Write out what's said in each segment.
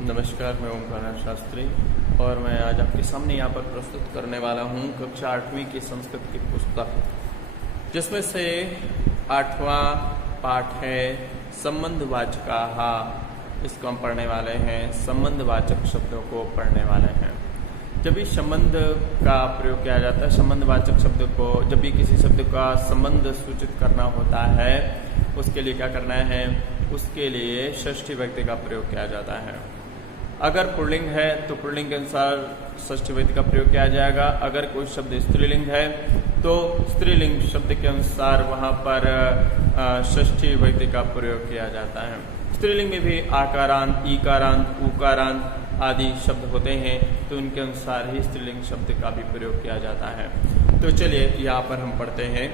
नमस्कार, मैं ओमकार शास्त्री और मैं आज आपके सामने यहाँ पर प्रस्तुत करने वाला हूँ कक्षा 8वीं की संस्कृत की पुस्तक, जिसमें से 8वां पाठ है संबंधवाचकाः। इसको हम पढ़ने वाले हैं, संबंधवाचक शब्दों को पढ़ने वाले हैं। जब भी संबंध का प्रयोग किया जाता है, संबंधवाचक शब्द को जब भी किसी शब्द का संबंध सूचित करना होता है, उसके लिए क्या करना है, उसके लिए षष्ठी व्यक्ति का प्रयोग किया जाता है। अगर पुल्लिंग है तो पुल्लिंग के अनुसार षष्ठी व्यक्ति का प्रयोग किया जाएगा। अगर कोई शब्द स्त्रीलिंग है तो स्त्रीलिंग शब्द के अनुसार वहाँ पर षष्ठी व्यक्ति का प्रयोग किया जाता है। स्त्रीलिंग में भी आकारांत, ईकारांत, उकारांत आदि शब्द होते हैं, तो उनके अनुसार ही स्त्रीलिंग शब्द का भी प्रयोग किया जाता है। तो चलिए यहाँ पर हम पढ़ते हैं।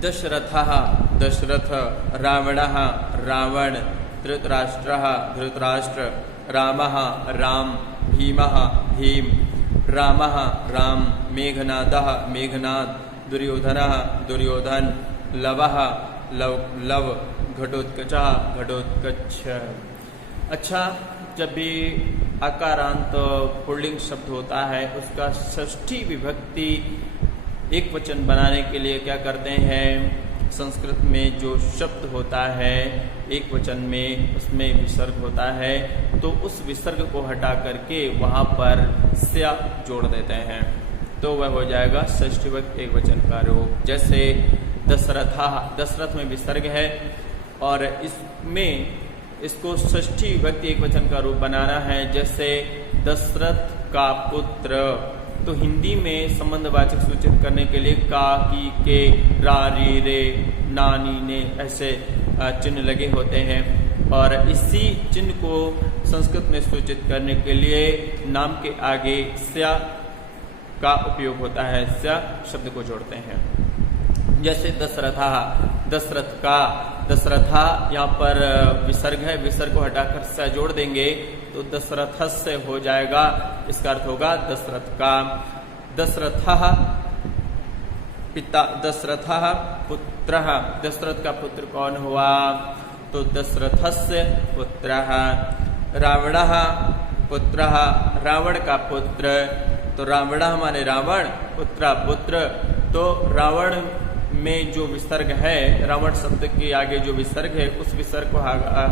दशरथः दशरथ, रावणः रावण, धृतराष्ट्रः धृतराष्ट्र, रामः राम, भीमः भीम, रामः राम, मेघनादः मेघनाद, दुर्योधनः दुर्योधन, लवः लव लव, घटोत्कचः घटोत्कच। अच्छा, जब भी आकारांत पुल्लिंग शब्द होता है, उसका षष्ठी विभक्ति एक वचन बनाने के लिए क्या करते हैं, संस्कृत में जो शब्द होता है एक वचन में, उसमें विसर्ग होता है, तो उस विसर्ग को हटा करके वहाँ पर स्या जोड़ देते हैं, तो वह हो जाएगा षष्ठी विभक्ति एक वचन का रूप। जैसे दशरथा, दशरथ में विसर्ग है और इसमें इसको षष्ठी विभक्ति एक वचन का रूप बनाना है। जैसे दशरथ का पुत्र, तो हिंदी में संबंधवाचक सूचित करने के लिए का, की, के, रा, री, रे, ना, नी, ने ऐसे चिन्ह लगे होते हैं, और इसी चिन्ह को संस्कृत में सूचित करने के लिए नाम के आगे स्या का उपयोग होता है, स्या शब्द को जोड़ते हैं। जैसे दशरथा, दशरथ का, दशरथा यहाँ पर विसर्ग है, विसर्ग को हटाकर स्या जोड़ देंगे तो दशरथस्य हो जाएगा, इसका अर्थ होगा दशरथ का। दशरथः पिता, दशरथः पुत्रः, दशरथ का पुत्र कौन हुआ, तो दशरथस्य पुत्रः। रावणः पुत्रः, रावण का पुत्र, तो रावणः माने रावण, पुत्र पुत्र, तो रावण में जो विसर्ग है, रावण शब्द के आगे जो विसर्ग है, उस विसर्ग को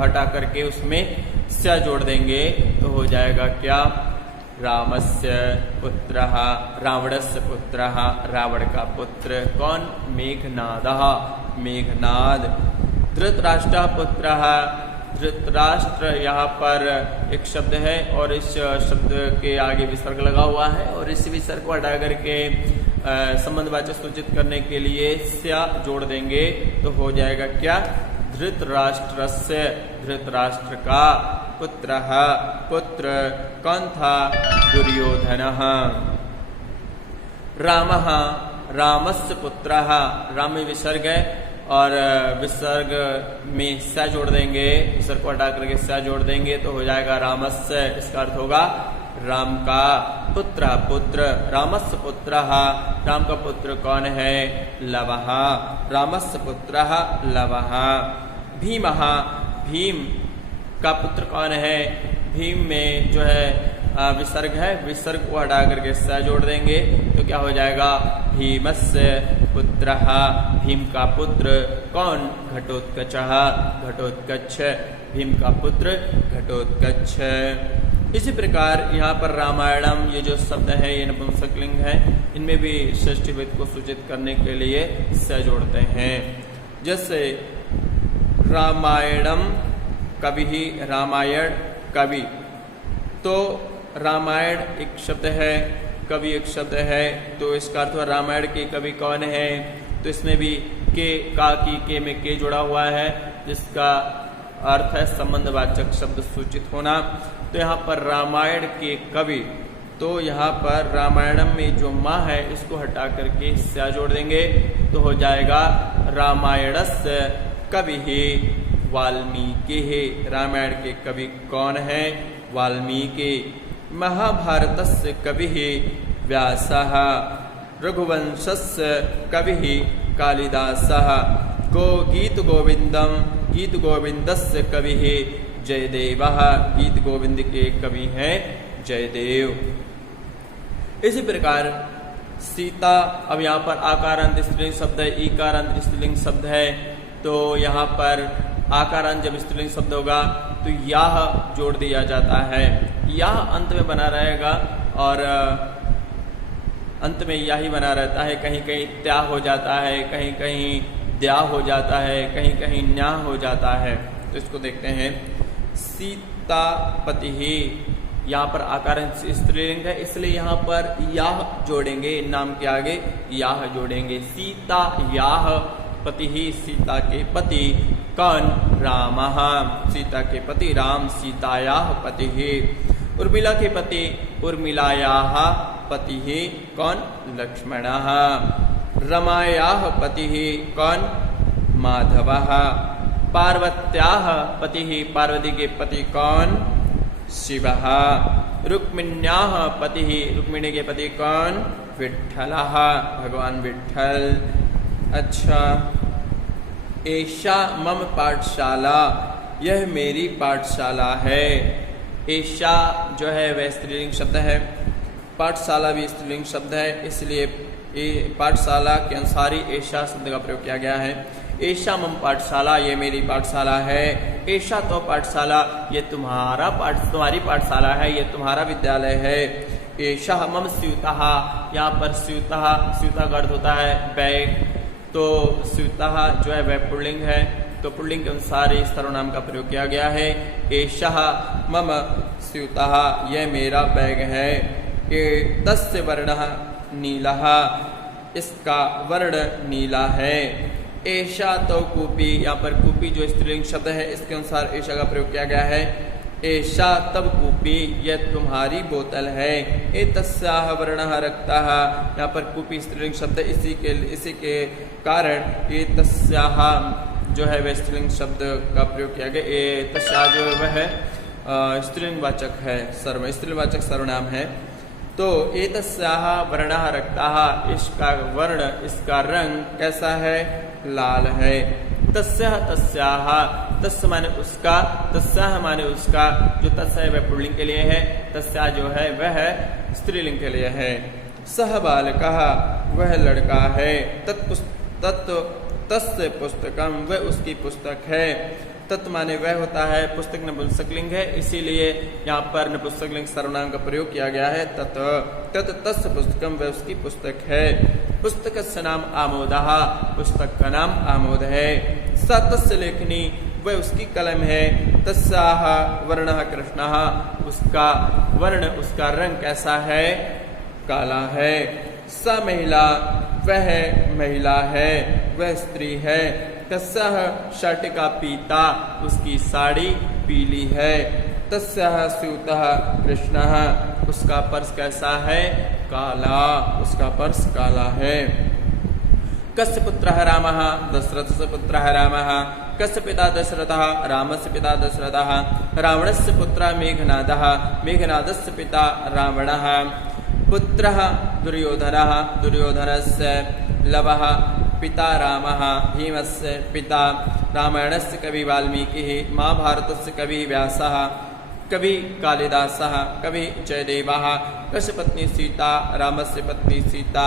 हटा करके उसमें स्या जोड़ देंगे तो हो जाएगा क्या, रामस्य पुत्रः, रावणस्य पुत्रः, रावण का पुत्र कौन, मेघनादः मेघनाद। धृतराष्ट्रः पुत्रः, धृतराष्ट्र यहाँ पर एक शब्द है और इस शब्द के आगे विसर्ग लगा हुआ है, और इस विसर्ग को हटा करके संबंधवाचक सूचित करने के लिए स्या जोड़ देंगे तो हो जाएगा क्या, धृतराष्ट्रस्य, धृतराष्ट्र का पुत्रः, पुत्र कौन था, दुर्योधनः। रामः, रामस्य पुत्रः, राम में विसर्ग है और विसर्ग में स्या जोड़ देंगे, विसर्ग को हटा करके स्या जोड़ देंगे तो हो जाएगा रामस्य, इसका अर्थ होगा राम का पुत्र, पुत्र, रामस्य पुत्रः, राम का पुत्र कौन है, लवः, रामस्य पुत्रः लवः। भीमः, भीम का पुत्र कौन है, भीम में जो है विसर्ग है, विसर्ग को हटा करके स्या जोड़ देंगे तो क्या हो जाएगा, भीमस्य पुत्रः, भीम का पुत्र कौन, घटोत्कचः, घटोत्कच, भीम का पुत्र घटोत्कच। इसी प्रकार यहाँ पर रामायणम, ये जो शब्द है ये नपुंसकलिंग है, इनमें भी षष्ठी विभक्ति को सूचित करने के लिए स्या जोड़ते हैं। जैसे रामायणम कवि, रामायण कवि, तो रामायण एक शब्द है, कवि एक शब्द है, तो इसका अर्थ रामायण के कवि कौन है, तो इसमें भी के, का, की, के में के जुड़ा हुआ है, जिसका अर्थ है संबंधवाचक शब्द सूचित होना। तो यहाँ पर रामायण के कवि, तो यहाँ पर रामायणम में जो माँ है इसको हटा करके स्या जोड़ देंगे तो हो जाएगा रामायणस्य कविः वाल्मीकिः, रामायण के कवि कौन है, वाल्मीकि। महाभारतस्य कविः व्यासः, रघुवंशस्य कविः कालिदासः। गीत गोविंदम, गीत गोविंदस्य कविः जयदेवः, गीत गोविंद के कवि हैं जयदेव। इसी प्रकार सीता, अब यहाँ पर आकारांत स्त्रीलिंग शब्द है, ईकारांत स्त्रीलिंग शब्द है, तो यहाँ पर आकारांत जब स्त्रीलिंग शब्द होगा तो यह जोड़ दिया जाता है, यह अंत में बना रहेगा और अंत में यह ही बना रहता है, कहीं कहीं त्या हो जाता है, कहीं कहीं द्या हो जाता है, कहीं कहीं न्या हो जाता है। तो इसको देखते हैं, सीतापति ही, यहाँ पर आकार स्त्रीलिंग है इसलिए यहाँ पर याह जोड़ेंगे, नाम के आगे याह जोड़ेंगे। सीता याह पति ही, सीता के पति कौन? रामः, सीता के पति राम, सीतायाः पति ही। उर्मिला के पति उर्मिलायाः पति ही कौन? लक्ष्मणः। रमायाः पति ही कौन? माधवः। पार्वत्याः पति ही, पार्वती के पति कौन? शिवः। रुक्मिण्याः पति ही, रुक्मिणी के पति कौन? विठ्ठलः, भगवान विठ्ठल। अच्छा, एषा मम पाठशाला, यह मेरी पाठशाला है। एषा जो है वह स्त्रीलिंग शब्द है, पाठशाला भी स्त्रीलिंग शब्द है, इसलिए पाठशाला के अनुसार ही एषा शब्द का प्रयोग किया गया है। एषा मम पाठशाला, ये मेरी पाठशाला है। एषा तो पाठशाला, ये तुम्हारी पाठशाला है, ये तुम्हारा विद्यालय है। एषा मम स्यूतः, यहाँ पर स्यूतः, स्यूतः का अर्थ होता है बैग, तो स्यूतः जो है वह पुल्लिंग है, तो पुल्लिंग के अनुसार इस सर्वनाम का प्रयोग किया गया है। एषः मम स्यूतः, यह मेरा बैग है। एतस्य वर्णः नीलः, इसका वर्ण नीला है। एषा तो कूपी, यहाँ पर कूपी जो स्त्रीलिंग शब्द है इसके अनुसार एषा का प्रयोग किया गया है। एषा तब कूपी, यह तुम्हारी बोतल है। एतस्याः वर्णः रक्तः, यहाँ पर कूपी स्त्रीलिंग शब्द इसी के कारण एतस्याः जो है वह स्त्रीलिंग शब्द का प्रयोग किया गया। एतस्याः जो है वह स्त्रीलिंगवाचक है, स्त्रीलिंगवाचक सर्वनाम है। तो एतस्याः वर्णः रक्तः, इसका वर्ण, इसका रंग कैसा है? लाल है। तस्याः तस्याः, तस्य माने उसका, तस्याः माने उसका, जो तस्य है वह पुल्लिंग के लिए है, तस्या जो है वह स्त्रीलिंग के लिए है। सह बालकः, वह लड़का है। तस्य पुस्तकम, वह उसकी पुस्तक है। तत् माने वह होता है, पुस्तक नपुंसकलिंग है, इसीलिए यहाँ पर नपुंसकलिंग सर्वनाम का प्रयोग किया गया है। तस्य पुस्तकम, वह उसकी पुस्तक है। पुस्तकस्य नाम आमोदः, पुस्तक का नाम आमोद है। सा तस्य लेखनी, वह उसकी कलम है। तस्याः वर्णः कृष्णः, उसका वर्ण, उसका रंग कैसा है? काला है। सा महिला, वह महिला है, वह स्त्री है। तस्याः शाटिका पीता, उसकी साड़ी पीली है। तस्याः स्यूतः कृष्णः, उसका पर्स कैसा है? काला, उसका पर्स काला है। कस्य पुत्रः रामः? दशरथस्य पुत्रः रामः। कस्य पिता दशरथः? रामस्य पिता दशरथः। रावणस्य पुत्रः मेघनादः। मेघनादस्य पिता रावणः। पुत्रः दुर्योधनः। दुर्योधनस्य लवः। पिता रामः। भीमस्य पिता। रामायणस्य कवि वाल्मीकिः। महाभारतस्य कवि व्यासः। कवि कालिदासः। कवि जयदेवः। कस्य पत्नी सीता? रामस्य पत्नी सीता।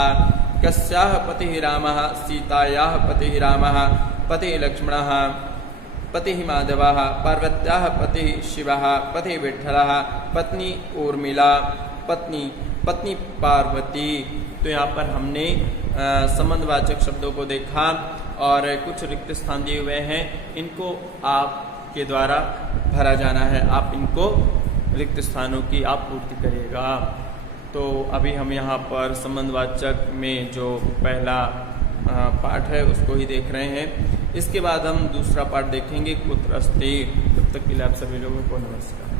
कस्याः पतिः रामः? सीतायाः पतिः रामः। पतिः लक्ष्मणः। पतिः माधवः। पार्वत्याः पतिः शिवः। पतिः विठ्ठलः। पत्नी उर्मिला। पत्नी पार्वती। तो यहाँ पर हमने संबंधवाचक शब्दों को देखा और कुछ रिक्त स्थान दिए हुए हैं, इनको आपके द्वारा भरा जाना है। आप इनको रिक्त स्थानों की आप पूर्ति करिएगा। तो अभी हम यहाँ पर संबंधवाचक में जो पहला पाठ है उसको ही देख रहे हैं। इसके बाद हम दूसरा पाठ देखेंगे, कुत्र अस्ति। तब तक के लिए आप सभी लोगों को नमस्कार।